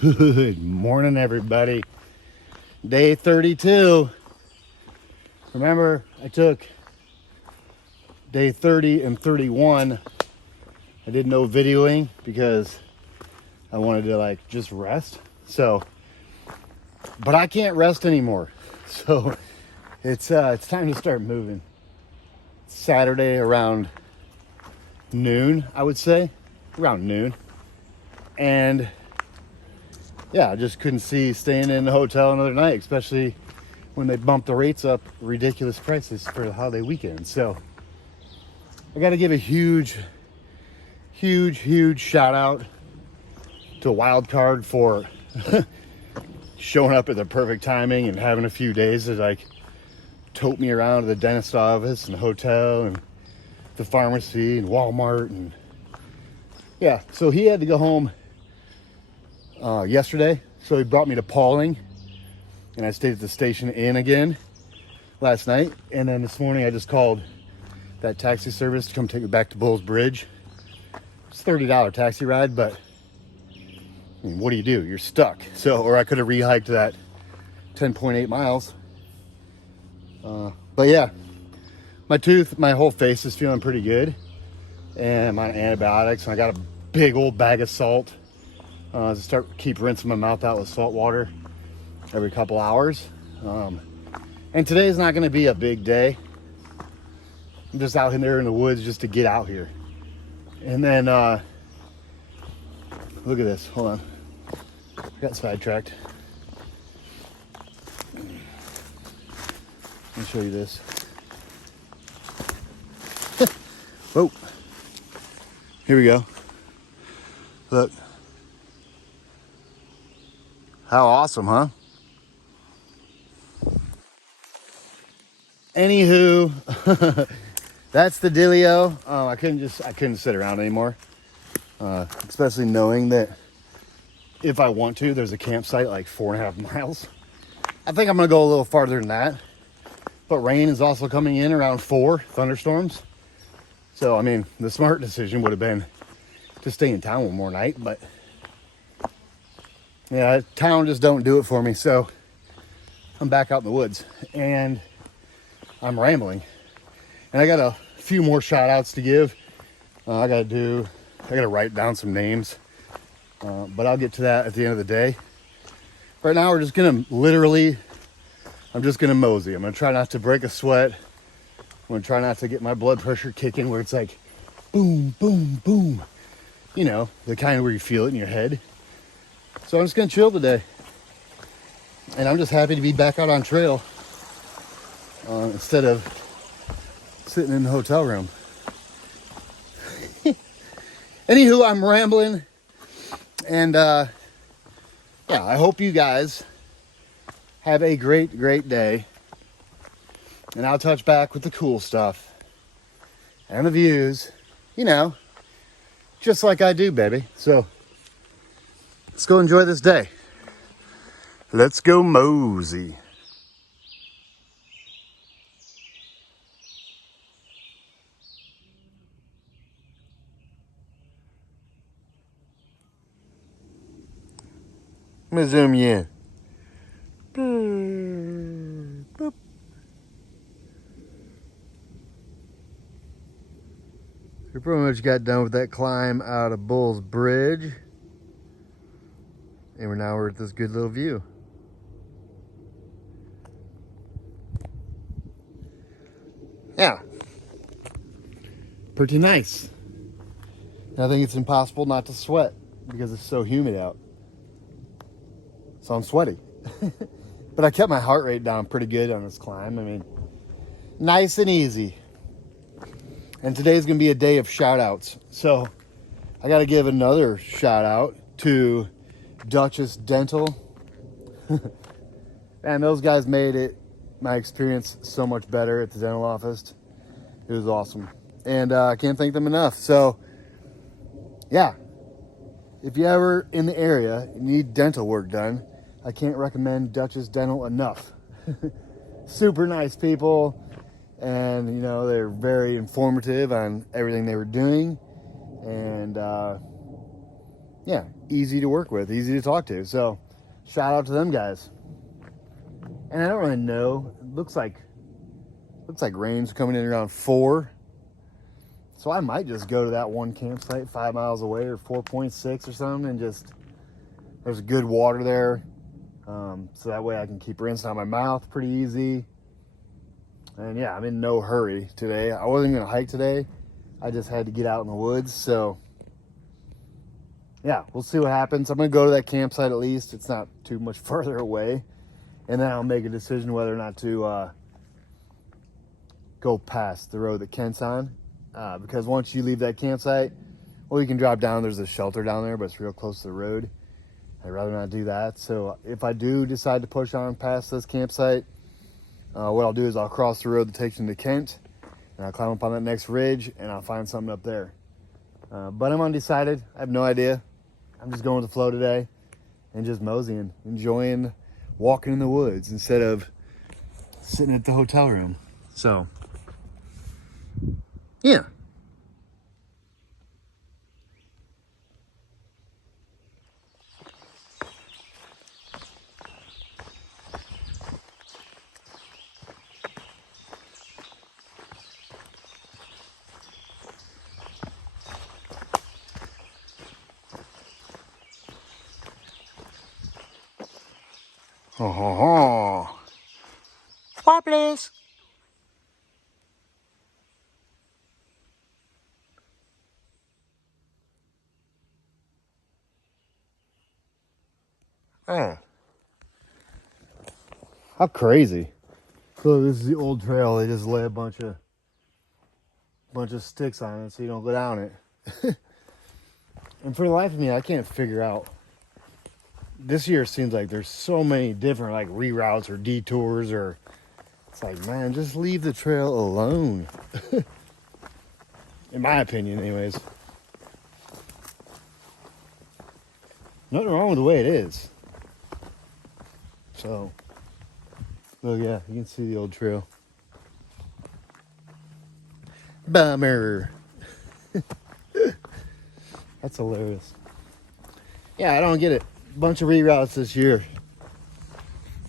Good morning, everybody. Day 32. Remember, I took day 30 and 31. I did no videoing because I wanted to just rest. But I can't rest anymore. So it's time to start moving. It's Saturday around noon, I would say, around noon. And yeah, I just couldn't see staying in the hotel another night, especially when they bumped the rates up ridiculous prices for the holiday weekend. So I got to give a huge shout out to Wildcard for showing up at the perfect timing and having a few days to tote me around to the dentist office and the hotel and the pharmacy and Walmart. And yeah, so he had to go home yesterday, so he brought me to Pauling, and I stayed at the Station Inn again last night. And then this morning I just called that taxi service to come take me back to Bulls Bridge. It's a $30 taxi ride, but I mean, what do? You're stuck. So, or I could have re-hiked that 10.8 miles. But yeah, my whole face is feeling pretty good, and I'm on antibiotics, and I got a big old bag of salt. Keep rinsing my mouth out with salt water every couple hours. And today's not going to be a big day. I'm just out in there in the woods just to get out here. And then, look at this. Hold on. I got sidetracked. Let me show you this. Whoa. Here we go. Look. How awesome, huh? Anywho, that's the dealio. I couldn't sit around anymore. Especially knowing that if I want to, there's a campsite 4.5 miles. I think I'm gonna go a little farther than that. But rain is also coming in around 4 thunderstorms. So, I mean, the smart decision would have been to stay in town one more night, but yeah, town just don't do it for me. So I'm back out in the woods and I'm rambling. And I got a few more shout outs to give. I gotta write down some names, but I'll get to that at the end of the day. Right now, I'm just gonna mosey. I'm gonna try not to break a sweat. I'm gonna try not to get my blood pressure kicking where it's like boom, boom, boom. You know, the kind where you feel it in your head. So I'm just gonna chill today. And I'm just happy to be back out on trail instead of sitting in the hotel room. Anywho, I'm rambling. And yeah, I hope you guys have a great day. And I'll touch back with the cool stuff and the views, just like I do, baby. So let's go enjoy this day. Let's go mosey. Let me zoom you in. Boop. We pretty much got done with that climb out of Bulls Bridge. And we're at this good little view. Yeah. Pretty nice. And I think it's impossible not to sweat because it's so humid out. So I'm sweaty. But I kept my heart rate down pretty good on this climb. I mean, nice and easy. And today's going to be a day of shout outs. So I got to give another shout out to Duchess Dental. And those guys made my experience so much better at the dental office. It was awesome. And I can't thank them enough. So yeah, if you're ever in the area and need dental work done, I can't recommend Duchess Dental enough. Super nice people, and they're very informative on everything they were doing. And yeah, easy to work with, easy to talk to. So shout out to them guys. And I don't really know. It looks like rain's coming in around 4. So I might just go to that one campsite 5 miles away, or 4.6 or something, and just, there's good water there. So that way I can keep rinsing out my mouth pretty easy. And yeah, I'm in no hurry today. I wasn't going to hike today. I just had to get out in the woods. So yeah, we'll see what happens. I'm going to go to that campsite at least. It's not too much further away. And then I'll make a decision whether or not to go past the road that Kent's on. Because once you leave that campsite, well, you can drop down. There's a shelter down there, but it's real close to the road. I'd rather not do that. So if I do decide to push on past this campsite, what I'll do is I'll cross the road that takes me to Kent, and I'll climb up on that next ridge, and I'll find something up there. But I'm undecided. I have no idea. I'm just going with the flow today and just moseying, enjoying walking in the woods instead of sitting at the hotel room. So, yeah. Oh, ho, ho. Quiet, please. Man. How crazy. So this is the old trail. They just lay a bunch of sticks on it so you don't go down it. And for the life of me, I can't figure out. This year seems like there's so many different like reroutes or detours, or it's like, man, just leave the trail alone. In my opinion, anyways. Nothing wrong with the way it is. So, oh yeah, you can see the old trail. Bummer. That's hilarious. Yeah, I don't get it. Bunch of reroutes this year.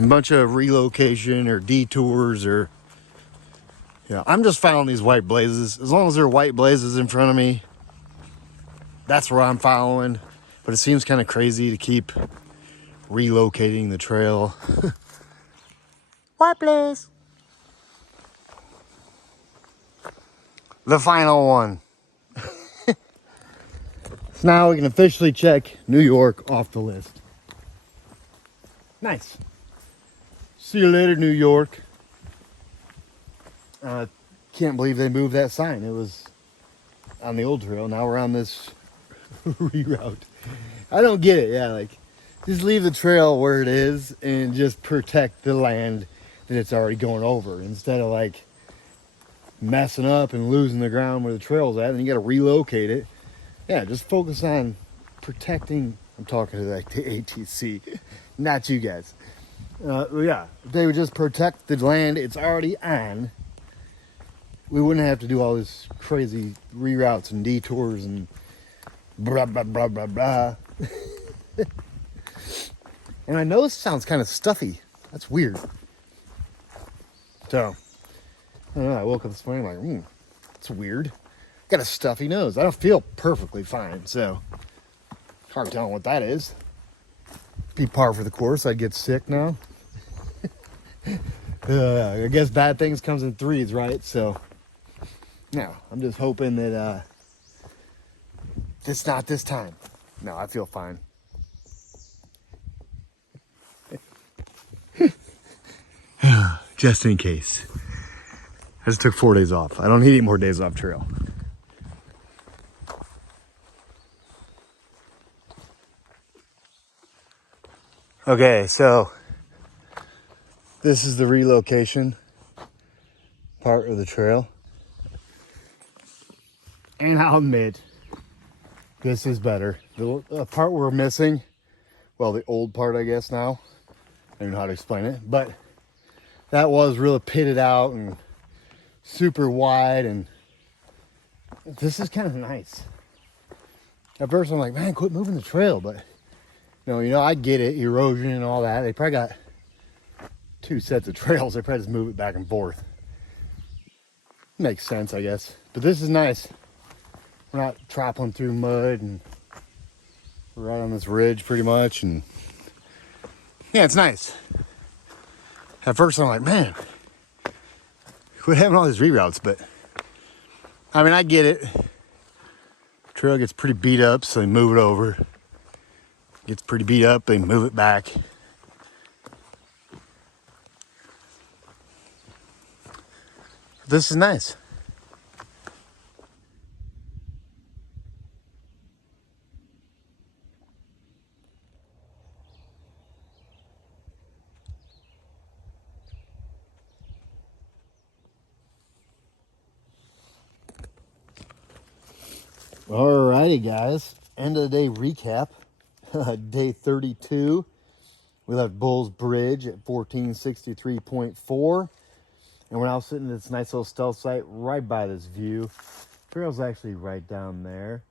A bunch of relocation or detours or, yeah, I'm just following these white blazes. As long as there are white blazes in front of me, that's where I'm following. But it seems kind of crazy to keep relocating the trail. White blaze. The final one. So now we can officially check New York off the list. Nice. See you later, New York. Can't believe they moved that sign. It was on the old trail. Now we're on this reroute. I don't get it. Yeah, like, just leave the trail where it is and just protect the land that it's already going over, instead of like messing up and losing the ground where the trail's at, and you got to relocate it. Yeah, just focus on protecting. I'm talking to like the ATC, not you guys. Yeah, if they would just protect the land it's already on, we wouldn't have to do all this crazy reroutes and detours and blah, blah, blah, blah, blah. And I know this sounds kind of stuffy. That's weird. So, I don't know, I woke up this morning like, it's weird. Got a stuffy nose. I don't feel perfectly fine, so hard telling what that is. Be par for the course. I'd get sick now. I guess bad things comes in threes, right? So, no, I'm just hoping that it's not this time. No, I feel fine. Just in case. I just took 4 days off. I don't need any more days off trail. Okay, so this is the relocation part of the trail. And I'll admit, this is better. The part we're missing, well, the old part, I guess now. I don't know how to explain it, but that was really pitted out and super wide, and this is kind of nice. At first I'm like, man, quit moving the trail. But no, I get it, erosion and all that. They probably got 2 sets of trails. They probably just move it back and forth. Makes sense, I guess. But this is nice. We're not traveling through mud, and we're right on this ridge pretty much. And yeah, it's nice. At first I'm like, man, quit having all these reroutes. But I mean, I get it. Trail gets pretty beat up, so they move it over. Gets pretty beat up, they move it back. This is nice. Alrighty, guys. End of the day recap. Day 32. We left Bull's Bridge at 1463.4. And we're now sitting at this nice little stealth site right by this view. Trail's actually right down there.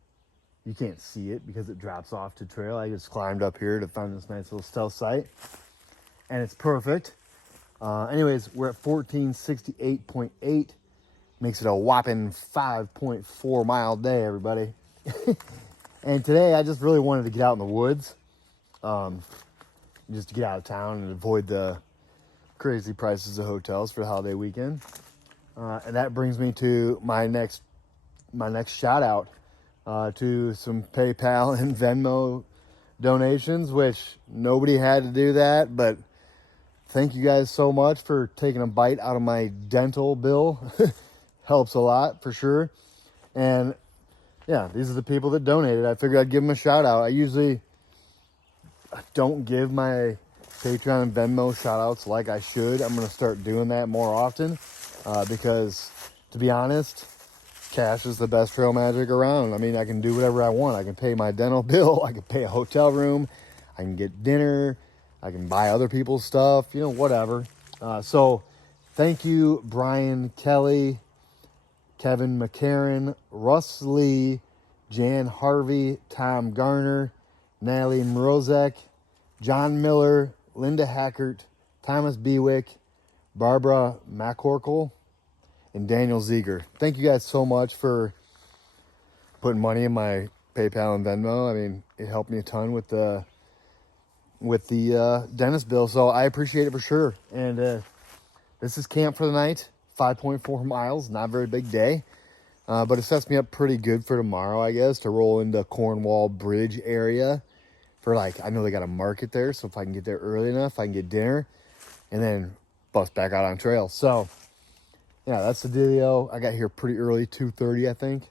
You can't see it because it drops off to trail. I just climbed up here to find this nice little stealth site. And it's perfect. Anyways, we're at 1468.8. Makes it a whopping 5.4 mile day, everybody. And today I just really wanted to get out in the woods. Just to get out of town and avoid the crazy prices of hotels for the holiday weekend. And that brings me to my next shout out to some PayPal and Venmo donations, which nobody had to do that, but thank you guys so much for taking a bite out of my dental bill. Helps a lot for sure. And yeah, these are the people that donated. I figured I'd give them a shout out. I usually don't give my Patreon and Venmo shout outs like I should. I'm going to start doing that more often because, to be honest, cash is the best trail magic around. I mean, I can do whatever I want. I can pay my dental bill. I can pay a hotel room. I can get dinner. I can buy other people's stuff, whatever. So thank you, Brian Kelly, Kevin McCarran, Russ Lee, Jan Harvey, Tom Garner, Natalie Mrozek, John Miller, Linda Hackert, Thomas Bewick, Barbara McCorkle, and Daniel Ziegler. Thank you guys so much for putting money in my PayPal and Venmo. I mean, it helped me a ton with the dentist bill, so I appreciate it for sure. And this is camp for the night. 5.4 miles, not a very big day, but it sets me up pretty good for tomorrow, I guess, to roll into Cornwall Bridge area for I know they got a market there, so if I can get there early enough, I can get dinner and then bust back out on trail. So yeah, that's the dealio. I got here pretty early, 2:30, I think,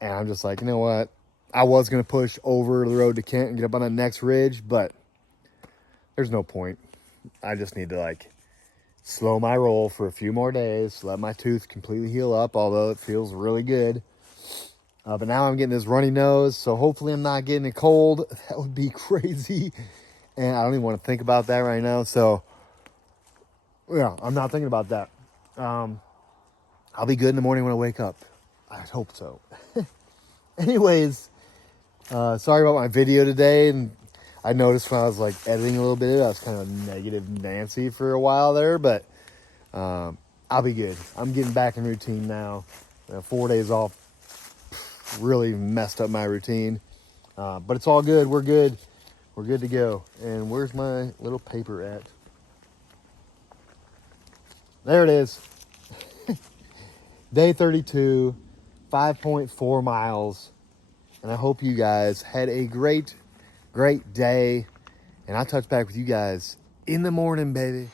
and I'm just like, you know what? I was going to push over the road to Kent and get up on that next ridge, but there's no point. I just need to slow my roll for a few more days, let my tooth completely heal up, although it feels really good. But now I'm getting this runny nose, so hopefully I'm not getting it cold. That would be crazy, and I don't even want to think about that right now. So yeah, I'm not thinking about that. I'll be good in the morning when I wake up. I hope so. Anyways, sorry about my video today. And I noticed when I was editing a little bit, I was kind of negative Nancy for a while there, but I'll be good. I'm getting back in routine now. 4 days off really messed up my routine, but it's all good. We're good. We're good to go. And where's my little paper at? There it is. Day 32, 5.4 miles. And I hope you guys had a great day. And I'll touch back with you guys in the morning, baby.